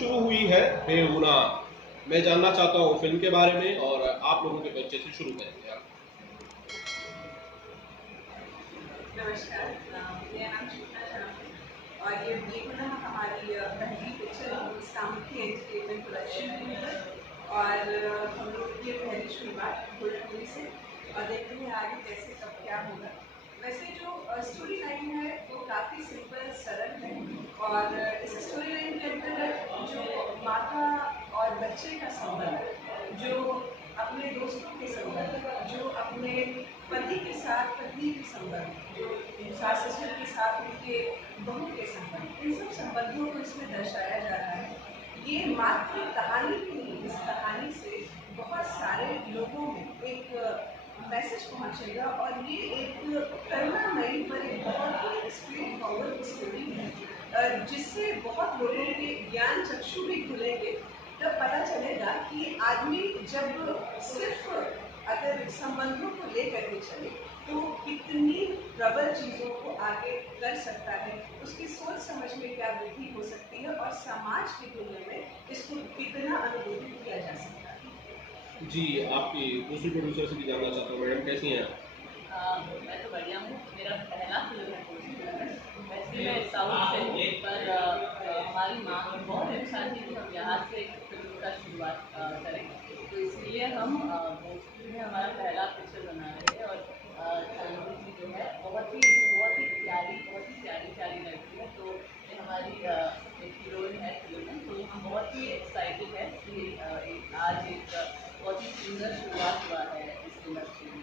शुरू हुई है बेगुना। मैं जानना चाहता हूँ फिल्म के बारे में और आप लोगों के बच्चे से शुरू करेंगे आप। नमस्कार, मेरा नाम शिप्रा शर्मा है और ये बेगुना हमारी पहली पिक्चर सामूहिक एंटरटेनमेंट प्रोडक्शन है और हम लोग की पहली शुरुआत भोजपुरी से और देखते हैं आगे कैसे कब क्या होगा। वैसे जो स्टोरी लाइन है वो काफ़ी सिंपल सरल है और इस स्टोरी लाइन के अंतर्गत जो माता और बच्चे का संबंध, जो अपने दोस्तों के संबंध, जो अपने पति के साथ पत्नी के संबंध, जो सास ससुर के साथ उनके बहू के संबंध, इन सब संबंधों को इसमें दर्शाया जा रहा है। ये मात्र कहानी भी नहीं, इस कहानी से बहुत सारे लोगों में एक मैसेज पहुंचेगा और ये एक करुणामयी पर एक बहुत ही स्ट्रेट फॉरवर्ड स्टोरी है जिससे बहुत लोगों के ज्ञान चक्षु भी खुलेंगे। तब पता चलेगा कि आदमी जब सिर्फ अगर संबंधों को लेकर के चले तो कितनी प्रबल चीज़ों को आगे कर सकता है, उसकी सोच समझ में क्या वृद्धि हो सकती है और समाज के तुलना में इसको कितना अनुमोदित किया जा सकता है। जी, आपकी दूसरी प्रोड्यूसर से भी जानना चाहता हूँ, मैडम कैसी हैं मैं तो बढ़िया हूँ। मेरा पहला फिल्म है। वैसे मैं साउथ फिल्म पर हमारी माँ बहुत इच्छा थी कि हम यहाँ से फिल्म का शुरुआत करें, तो इसलिए हम भोजपुरी में हमारा पहला पिक्चर बना रहे हैं। और चांदनी जी जो है बहुत ही प्यारी लड़की है, तो ये हमारी एक हीरोइन है फिल्म में। तो हम बहुत ही एक्साइटेड है कि आज एक बहुत ही सुंदर शुरुआत हुआ है इस इंडस्ट्री में।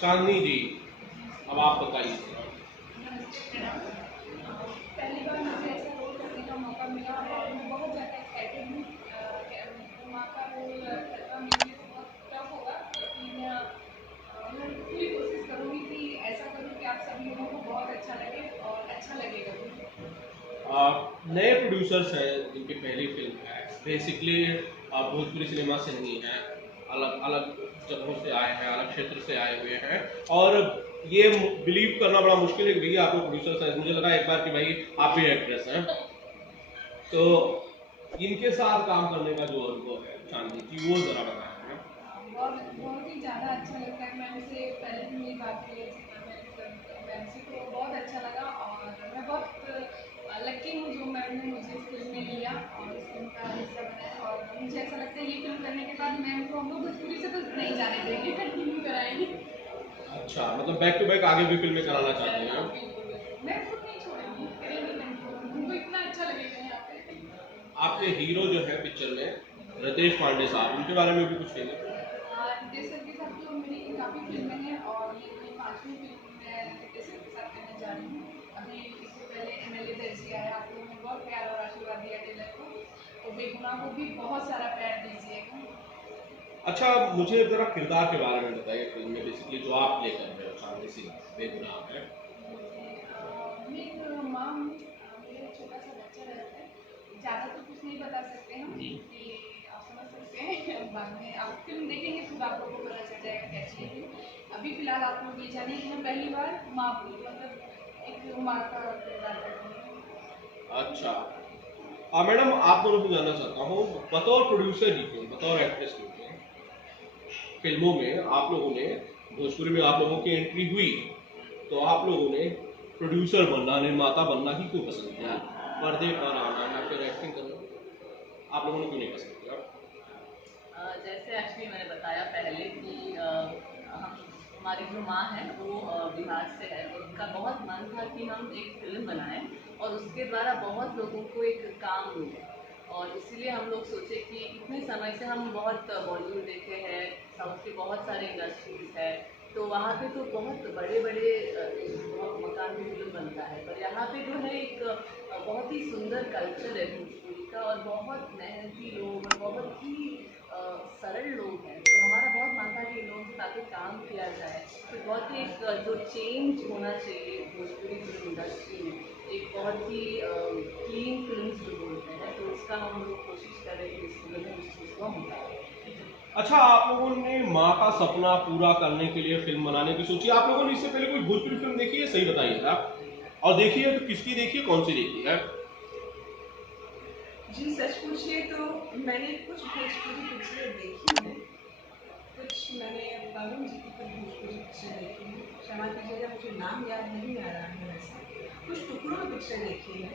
चांदनी जी, अब आप बताइए। पहली बार मुझे ऐसा रोल करने का मौका मिला और मैं बहुत ज़्यादा एक्साइटेड हूँ। माँ का रोल करना मेरे लिए बहुत टफ होगा, लेकिन मैं पूरी कोशिश करूँगी कि ऐसा करूँ कि आप सभी लोगों को बहुत अच्छा लगे और अच्छा लगेगा भी। नए प्रोड्यूसर्स हैं जिनकी पहली फिल्म है, बेसिकली भोजपुरी सिनेमा से नहीं है, अलग अलग जगहों से आए हैं, अलग क्षेत्र से आए हुए हैं और ये बिलीव करना बड़ा मुश्किल है कि भैया आप लोग प्रोड्यूसर्स हैं। मुझे लगा एक बार कि भाई आप भी एक्ट्रेस हैं, तो इनके साथ काम करने का जो अनुभव है चांदनी जी, वो ज़रा बताएं। बहुत ही ज़्यादा अच्छा लगता है। मैम से पहले भी मेरी बात हुई है, मैम से तो बहुत अच्छा लगा और मैं बहुत लकी हूँ जो मैम ने मुझे इस फिल्म में लिया और इस फिल्म का हिस्सा बनाया। और मुझे ऐसा लगता है ये फिल्म करने के बाद मैम को हम लोग भोजपुरी से तो नहीं जाने देंगे, कंटिन्यू कराएंगे। अच्छा, मतलब बैक टू बैक आगे भी फिल्में कराना चाहते हैं आप? मैं खुद नहीं छोड़ूंगी, करेंगे कंटिन्यू, उनको इतना अच्छा लगेगा यहाँ पे। आपके हीरो जो है पिक्चर में रितेश पांडे साहब, उनके बारे में भी कुछ कहिए। रितेश सर के साथ तो मेरी काफ़ी फिल्में हैं और ये मेरी 5वीं फिल्म मैं रितेश सर के साथ करने जा रही हूँ। अभी इससे पहले MLA दर्जी आया, आप लोगों ने बहुत प्यार और आशीर्वाद दिया टेलर को, तो बेगुना को भी बहुत सारा प्यार दीजिएगा। अच्छा, मुझे ज़रा किरदार के बारे में बताइए फिल्म में, बेसिकली जो आप प्ले कर रहे हो चांदनी सी बेगुनाह है। मेरी माँ, मेरा छोटा सा बच्चा रहता है, ज़्यादा तो कुछ नहीं बता सकते हम, कि आप समझ सकते हैं। बाद में आप फिल्म देखेंगे तो आप लोगों को पता चल जाएगा कैसी है। अभी फ़िलहाल आप लोग ये जानिए कि मैं पहली बार माँ, मतलब एक माँ का किरदार कर रही हूँ। अच्छा, मैडम आप दोनों को जानना चाहता हूँ, बतौर प्रोड्यूसर ही क्यों, बतौर एक्ट्रेस क्यों, फिल्मों में आप लोगों ने, भोजपुरी में आप लोगों की एंट्री हुई तो आप लोगों ने प्रोड्यूसर बनना, निर्माता बनना ही क्यों पसंद किया? पर्दे पर आना या फिर एक्टिंग करना आप लोगों ने क्यों नहीं पसंद किया? जैसे एक्चुअली मैंने बताया पहले कि हमारी जो माँ है वो बिहार से है और उनका बहुत मन था कि हम एक फिल्म बनाएं और उसके द्वारा बहुत लोगों को एक काम मिले। और इसीलिए हम लोग सोचे कि इतने समय से हम बहुत बॉलीवुड देखे हैं, साउथ के बहुत सारे इंडस्ट्रीज है, तो वहाँ पे तो बहुत बड़े मकान में फिल्म बनता है, पर यहाँ पे जो है एक बहुत ही सुंदर कल्चर है भोजपुरी का और बहुत मेहनती लोग और बहुत ही सरल लोग हैं। तो हमारा बहुत मन था कि लोगों के साथ काम किया जाए, तो बहुत ही एक जो चेंज होना चाहिए भोजपुरी फिल्म इंडस्ट्री में, एक बहुत ही क्लीन फिल्म जो बोलते हैं, तो उसका हम लोग कोशिश कर रहे हैं कि इस फिल्म में उस चीज़ को हम उतारें। अच्छा, आप लोगों ने माँ का सपना पूरा करने के लिए फिल्म बनाने की सोची। आप लोगों ने इससे पहले कोई भोजपुरी फिल्म देखी है? सही बताइए आप, और देखी है तो किसकी देखी है, कौन सी देखी है? जी सच पूछिए तो मैंने कुछ भोजपुरी पिक्चरें देखी हैं, कुछ मैंने वरुण जी की कुछ भोजपुरी पिक्चर देखी है, क्षमा कीजिएगा मुझे नाम याद नहीं आ रहा है वैसे, कुछ टुकड़ों में पिक्चर देखी है,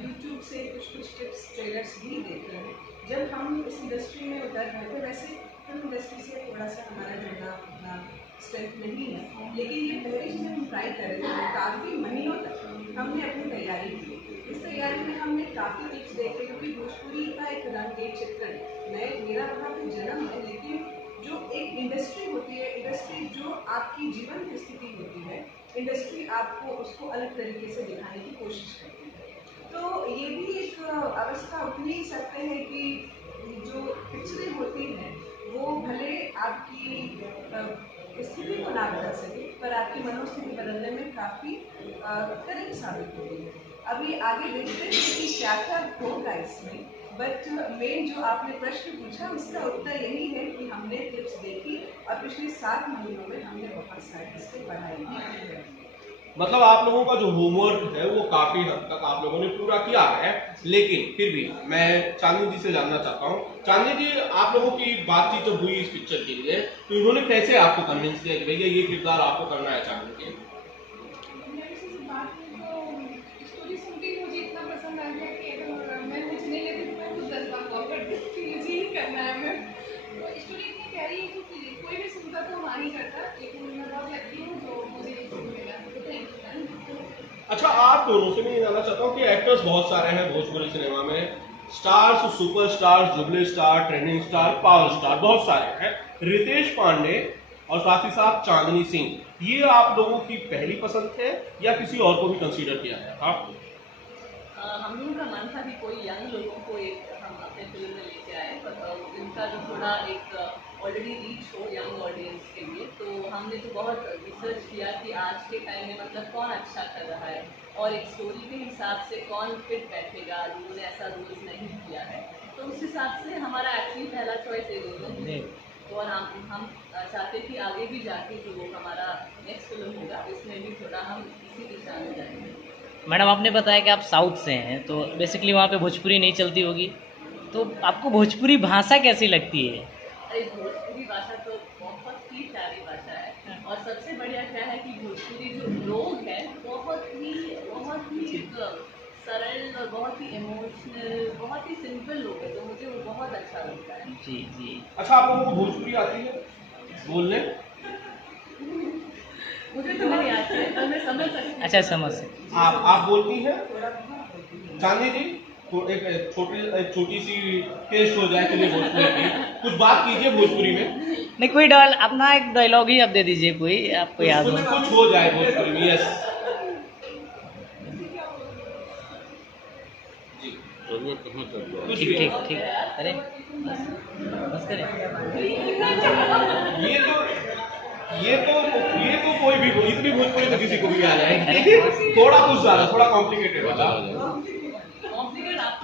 यूट्यूब से कुछ टिप्स ट्रेलर्स भी देखे हैं। जब हम इस इंडस्ट्री में उतर रहे थे, वैसे फिल्म इंडस्ट्री से थोड़ा सा हमारा जुड़ना अपना स्ट्रेंथ नहीं है, लेकिन ये पहली चीज़ हम ट्राई कर रहे थे, काफ़ी महीनों तक हमने अपनी तैयारी की। इस तैयारी में हमने काफ़ी टिप्स देखे, क्योंकि भोजपुरी का एक रंगीन चित्रण मेरा वहाँ पे जन्म है, लेकिन जो एक इंडस्ट्री होती है, इंडस्ट्री जो आपकी जीवन की स्थिति होती है, इंडस्ट्री आपको उसको अलग तरीके से दिखाने की कोशिश करती है। तो ये भी एक अवस्था उतनी ही सकते हैं कि जो पिक्चरें होती हैं वो भले आपकी स्थिति को ना बदल सके, पर आपकी मनोस्थिति बदलने में काफ़ी करीब साबित होती है। अभी आगे देखते हैं कि क्या क्या होगा इसमें, बट मेन जो आपने प्रश्न पूछा उसका उत्तर यही है कि हमने टिप्स देखी और पिछले 7 महीनों में हमने बहुत सारी इसकी पढ़ाई भी की है। मतलब आप लोगों का जो होमवर्क है वो काफी हद तक आप लोगों ने पूरा किया है, लेकिन फिर भी मैं चांदनी जी से जानना चाहता हूँ। चांदनी जी, आप लोगों की बातचीत जब हुई इस पिक्चर के लिए, तो इन्होंने कैसे आपको कन्विंस किया कि भैया ये किरदार आपको करना है चांदनी जी? स्टोरी सुनते ही मुझे इतना पसंद आ गया कि अगर मैं कुछ नहीं लेती तो मैं खुद 10 बार कॉल करती कि मुझे ही करना है। मैं तो स्टोरी इतनी प्यारी है कि कोई भी सुनता तो हाँ ही करता, लेकिन मैं बहुत लकी हूँ जो मुझे ये स्टोरी मिला। तो थैंक यू। अच्छा, आप दोनों से मैं ये जानना चाहता हूँ कि एक्टर्स बहुत सारे हैं भोजपुरी सिनेमा में, stars, super stars, jubilee star, trending star, power star बहुत सारे हैं। रितेश पांडे और साथ ही साथ चांदनी सिंह, ये आप लोगों की पहली पसंद है या किसी और को भी कंसीडर किया है? आप हम लोगों का मन था कि कोई यंग लोगों को एक हम अपने फिल्म में लेके आए, पर इनका जो थोड़ा एक ऑलरेडी रीच हो यंग ऑडियंस के लिए, तो हमने तो बहुत रिसर्च किया कि आज के टाइम में मतलब कौन अच्छा कर रहा है और एक स्टोरी के हिसाब से कौन फिट बैठेगा, जिन्होंने ऐसा रोल नहीं किया है, तो उस हिसाब से हमारा एक्चुअली पहला चॉइस ये दोनों है। और हम चाहते कि आगे भी जाके जो हमारा नेक्स्ट फिल्म होगा इसमें भी थोड़ा हम इसी दिशा में जाएंगे। मैडम, आपने बताया कि आप साउथ से हैं, तो बेसिकली वहाँ पे भोजपुरी नहीं चलती होगी, तो आपको भोजपुरी भाषा कैसी लगती है? अरे भोजपुरी भाषा तो बहुत ही प्यारी भाषा है, और सबसे बढ़िया क्या है कि भोजपुरी जो लोग हैं बहुत ही सरल और बहुत ही इमोशनल, बहुत ही सिंपल लोग हैं, तो मुझे वो बहुत अच्छा लगता है। जी जी। अच्छा, आप लोगों को भोजपुरी आती है बोलने? मुझे तो नहीं आती है, तो मैं समझ सकती हूँ। अच्छा, समझ सकते। आप बोलती हैं चांदनी जी? तो एक छोटी सी टेस्ट हो जाए चलिए भोजपुरी की, कुछ बात कीजिए भोजपुरी में। नहीं, कोई अपना एक डायलॉग ही आप दे दीजिए, कोई आपको याद हो। कुछ हो जाए भोजपुरी में। यस ठीक ठीक ठीक। अरे बस करें। ये तो कोई भी इतनी भोजपुरी तो किसी को भी आ जाएगी। थोड़ा कुछ ज़्यादा, थोड़ा कॉम्प्लिकेटेड वाला,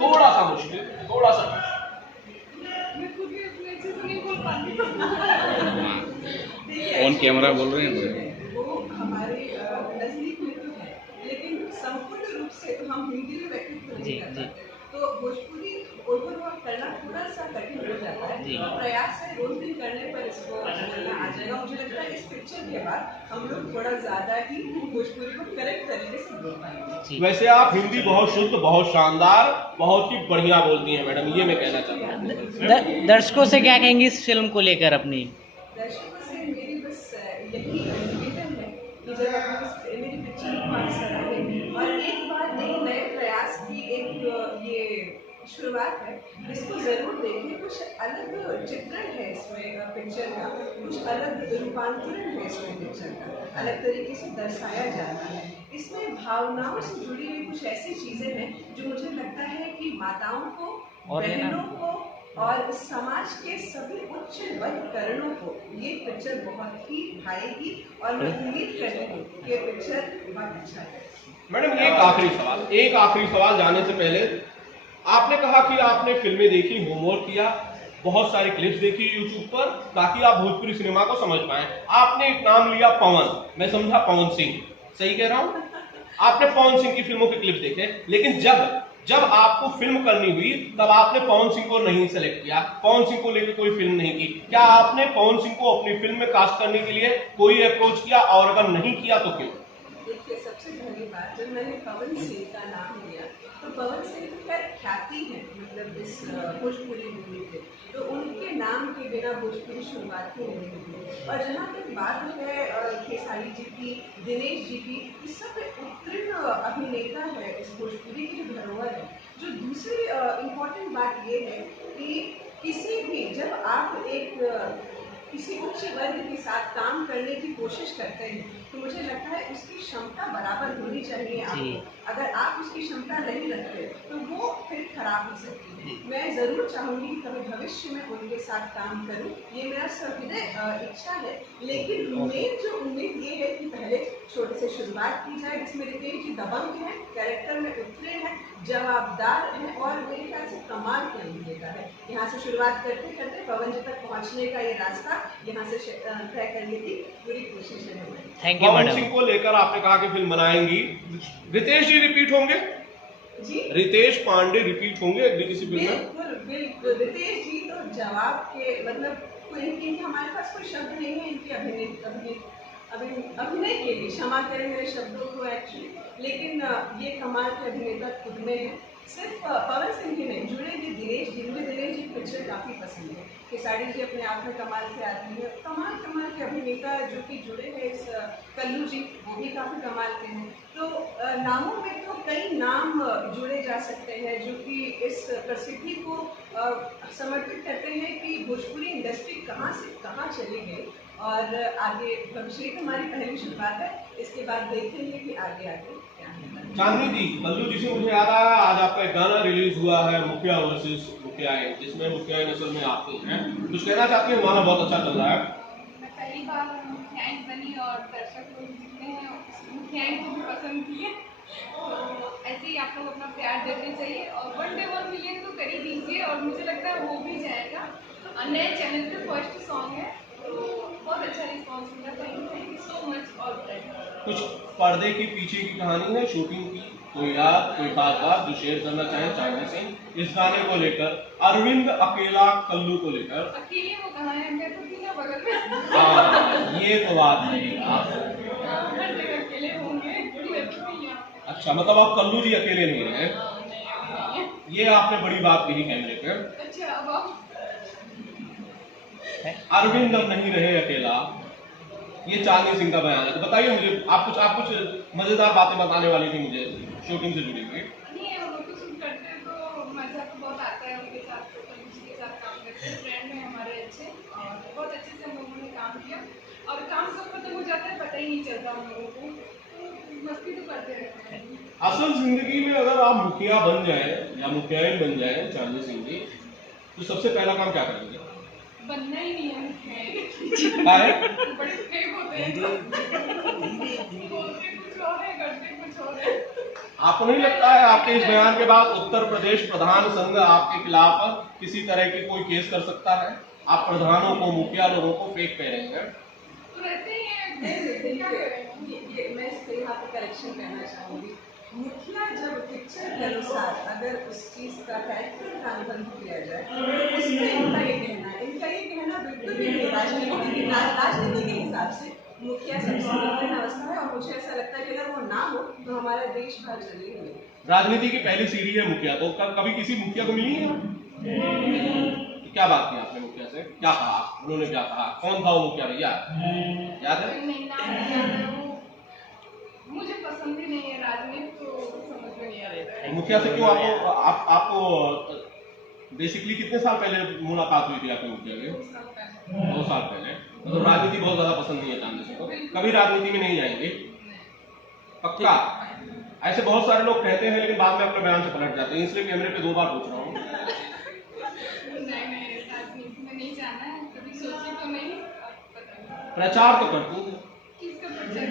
थोड़ा सा मुश्किल, थोड़ा सा। मैं खुद भी अपने अच्छे से नहीं बोल पाती। ऑन कैमरा बोल रहे हैं वो हमारे नजदीक में तो है, लेकिन संपूर्ण रूप से तो हम हिंदी में व्यक्तित्व नहीं कर पाते, तो भोजपुरी ओवरऑल करना थोड़ा सा कठिन हो जाता है। प्रयास है 2 दिन करने पर इसको बोलना आ जाएगा। मुझे लगता है इस पिक्चर के बाद हम लोग थोड़ा ज़्यादा ही भोजपुरी को करेक्ट तरीके से बोल पाएंगे। वैसे आप हिंदी बहुत शुद्ध, बहुत शानदार, बहुत ही बढ़िया बोलती हैं मैडम, ये मैं कहना चाहता हूँ। दर्शकों से क्या कहेंगी इस फिल्म को लेकर अपनी? दर्शकों से मेरी बस यही निवेदन है कि जब आप मेरी पिक्चर को आप सराहें और एक बार नए प्रयास की एक ये शुरुआत है, इसको ज़रूर देखें। कुछ अलग चित्रण है इसमें पिक्चर का, कुछ अलग रूपांतरण है इसमें पिक्चर का, अलग तरीके से दर्शाया जाता है। इसमें भावनाओं से जुड़ी हुई कुछ ऐसी चीज़ें हैं जो मुझे लगता है कि माताओं को, बहनों को और समाज के सभी उच्च वर्गकरणों को ये पिक्चर बहुत ही भाएगी, और मैं उम्मीद करती हूँ कि ये पिक्चर बहुत अच्छा है। मैडम, एक आखिरी सवाल जाने से पहले, आपने कहा कि आपने फिल्में देखी, होमवर्क किया, बहुत सारी क्लिप्स देखी यूट्यूब पर ताकि आप भोजपुरी सिनेमा को समझ पाएं। आपने एक नाम लिया पवन, मैं समझा पवन सिंह, सही कह रहा हूं? आपने पवन सिंह की फिल्मों के क्लिप देखे, लेकिन जब जब आपको फिल्म करनी हुई तब आपने पवन सिंह को नहीं सेलेक्ट किया, पवन सिंह को लेकर कोई फिल्म नहीं की। क्या आपने पवन सिंह को अपनी फिल्म में कास्ट करने के लिए कोई अप्रोच किया, और अगर नहीं किया तो क्यों? देखिए, सबसे पहली बात, जब मैंने पवन सिंह का नाम लिया तो पवन सिंह की खैर ख्याति है, मतलब इस भोजपुरी मूवी के, तो उनके नाम के बिना भोजपुरी शुरुआत ही नहीं हुई। और जहाँ तक बात है खेसारी जी की, दिनेश जी की, इस सब उत्तीर्ण अभिनेता है इस भोजपुरी की जो धरोहर है। जो दूसरी इम्पोर्टेंट बात ये है कि किसी भी, जब आप किसी उच्च वर्ग के साथ काम करने की कोशिश करते हैं तो मुझे लगता है उसकी क्षमता बराबर होनी चाहिए आपको। अगर आप उसकी क्षमता नहीं रखते तो वो फिर खराब हो सकती है। मैं ज़रूर चाहूँगी कि कभी भविष्य में उनके साथ काम करूँ, ये मेरा सहृदय इच्छा है। लेकिन मेन जो उम्मीद ये है कि पहले छोटे से शुरुआत की जाए, जिसमें रितेश जी दबंग है, कैरेक्टर में उत्तीर्ण है, जवाबदार है और मेरे ख्याल से कमाल के अभिनेता है। यहाँ से शुरुआत करते करते पवन जी तक पहुँचने का ये रास्ता यहाँ से तय करने की पूरी कोशिश है हमारी। Thank you Pawan madam. Singh को लेकर आपने कहा कि फिल्म बनाएंगी, रितेश जी रिपीट होंगे? जी, रितेश पांडे रिपीट होंगे अगली किसी फिल्म में? बिल्कुल बिल्कुल। रितेश जी तो जवाब के मतलब इनकी हमारे पास कोई शब्द नहीं है इनके अभिनय के लिए, क्षमा करें मेरे शब्दों को एक्चुअली, लेकिन ये कमाल के अभिनेता खुद में है। सिर्फ पवन सिंह ही नहीं, जुड़े भी दिनेश जी, मुझे दिनेश जी की पिक्चर काफ़ी पसंद है। खेसारी जी अपने आप में कमाल के आदमी है, कमाल के अभिनेता जो कि जुड़े हैं इस कल्लू जी, वो भी काफ़ी कमाल के हैं। तो नामों में तो कई नाम जुड़े जा सकते हैं जो कि इस प्रसिद्धि को समर्पित करते हैं कि भोजपुरी इंडस्ट्री कहाँ से कहाँ चली गई और आगे भविष्य की हमारी पहली शुरुआत है। इसके बाद देखेंगे कि आगे आगे क्या है। चांदनी जी, कल्लू जी से मुझे याद आया, आज आपका एक गाना रिलीज हुआ है मुखिया वर्सेस मुखिया, जिसमें मुखिया नस्ल में आती हैं, कुछ कहना चाहती हैं? गाना बहुत अच्छा चल रहा है। मैं पहली बार मुखियाएँ बनी और दर्शक लोग जितने हैं मुखियाएँ को भी पसंद किए, तो ऐसे ही आप लोग अपना प्यार देते चाहिए और 1 Day 1 मिलियन तो कर ही दीजिए और मुझे लगता है हो भी जाएगा। नए चैनल पे फर्स्ट सॉन्ग है तो बहुत अच्छा रिस्पॉन्स मिला। Thank you so much. और कुछ पर्दे के पीछे की कहानी है शूटिंग की, कोई याद, कोई बात जो शेयर करना चाहें चांदनी सिंह इस गाने को लेकर, अरविंद अकेला कल्लू को लेकर? अकेले वो कहाँ है, मैं तो थी ना बगल में। हाँ, ये तो बात नहीं आप हर जगह अकेले होंगे, बड़ी अच्छी नहीं है। अच्छा, मतलब आप कल्लू जी अकेले नहीं रहे, ये आपने बड़ी बात कही कैमरे पे। अच्छा, अब आप अरविंद अब नहीं रहे अकेला, ये चांदनी सिंह का बयान है। तो बताइए मुझे, आप कुछ मजेदार बातें बताने वाली थी मुझे शूटिंग से जुड़ी हुई। नहीं है, वो तो शूट करते हैं तो मज़ा तो बहुत आता है उनके साथ, तो कल्लू के साथ काम करते हैं। फ्रेंड हैं हमारे अच्छे और बहुत अच्छे से हम लोगों ने काम किया और काम सब खत्म हो जाता है, पता ही नहीं चलता हम लोगों को, तो मस्ती तो करते रहते हैं। असल जिंदगी में अगर आप मुखिया बन जाए या मुखियाइन बन जाए चांदनी सिंह जी, तो सबसे पहला काम क्या करेंगे? बनना ही नहीं है मुखिया, क्या है? बड़े फेक होते हैं, बोलते कुछ और है, करते कुछ और है। आपको नहीं लगता है आपके इस बयान के बाद उत्तर प्रदेश प्रधान संघ आपके खिलाफ किसी तरह की कोई केस कर सकता है? आप प्रधानों को, मुखिया लोगों को फेक कह रहे हैं। तो रहते ही हैं, देखिए, क्या करें? मैं इसके यहाँ पे करेक्शन करना चाहूँगी। मुखिया जब पिक्चर के अनुसार अगर उस चीज़ का कैरेक्टर का अनुबंध किया जाए तो उसमें इनका ये कहना बिल्कुल भी नहीं, राजनीति के हिसाब से मुखिया सबसे विभिन्न अवस्था है और मुझे ऐसा लगता है कि अगर वो ना हो तो हमारा देश भर चले हुए। राजनीति की पहली सीढ़ी है मुखिया, तो कभी किसी मुखिया को मिली है? क्या बात की आपने मुखिया से, क्या कहा उन्होंने, क्या कहा, कौन था वो मुखिया भैया, याद है? नहीं, नाम नहीं याद है, वो मुझे पसंद ही नहीं है राजनीति, तो समझ में नहीं आ रहा है। मुखिया से क्यों आपको बेसिकली कितने साल पहले मुलाकात हुई थी आपकी मुखिया के? 2 साल पहले। तो राजनीति बहुत ज्यादा पसंद नहीं है चांदनी सिंह को, कभी राजनीति में नहीं जाएंगे? पक्का? ऐसे बहुत सारे लोग कहते हैं लेकिन बाद में अपने बयान से पलट जाते हैं, इसलिए कैमरे पे 2 बार पूछ रहा हूँ। नहीं, राजनीति में नहीं जाना है, कभी सोची तो नहीं। प्रचार तो करती हैं किसका प्रचार?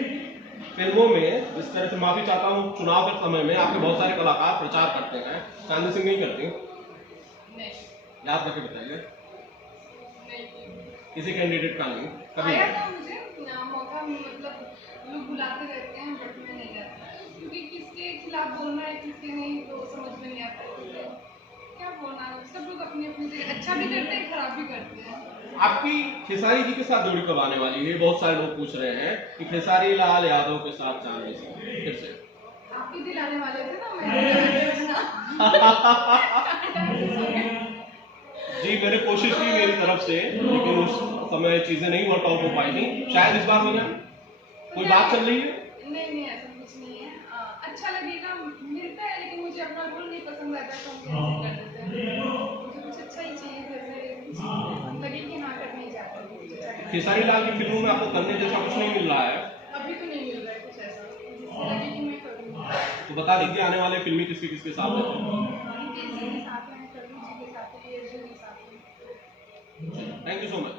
फिल्मों में, जिस तरह से माफी चाहता हूँ, चुनाव के समय में आपके बहुत सारे कलाकार प्रचार करते हैं, चांदनी सिंह नहीं करती? नहीं, याद करके बताइए, नहीं किसी कैंडिडेट का नहीं कभी? आया था मुझे मौका, मतलब लोग बुलाते रहते हैं बट मैं नहीं जाती। क्योंकि किसके खिलाफ बोलना है किसके नहीं तो समझ में नहीं आता है। क्या बोलना, सब लोग अपनी अपनी जगह अच्छा भी करते हैं खराब भी करते हैं। आपकी खेसारी जी के साथ जोड़ी कब आने वाली है? बहुत सारे लोग पूछ रहे हैं कि खेसारी लाल यादव के साथ चांदी से फिर से। आप ही दिलाने वाले थे ना, मैं जी मैंने कोशिश की मेरी तरफ से, लेकिन उस समय चीजें नहीं वर्क आउट हो पाई थी। शायद इस बार हो जाए। कोई बात चल रही है? नहीं ऐसा कुछ नहीं है। अच्छा लगेगा मिलता है, लेकिन मुझे अपना रोल नहीं पसंद आता तो हम कैंसिल कर देते हैं। मुझे कुछ अच्छा ही चाहिए, जैसे लगे कि हाँ करने ही जाता है। खेसारी लाल की फिल्मों में आपको करने जैसा कुछ नहीं मिल रहा है? अभी तो नहीं मिल रहा है कुछ ऐसा जिससे लगे कि मैं करूँगी। तो बता दीजिए आने वाले फिल्में किसके किसके साथ हैं? के साथ हैं, करुण जी के साथ है, यश जी के साथ है। Thank you so much.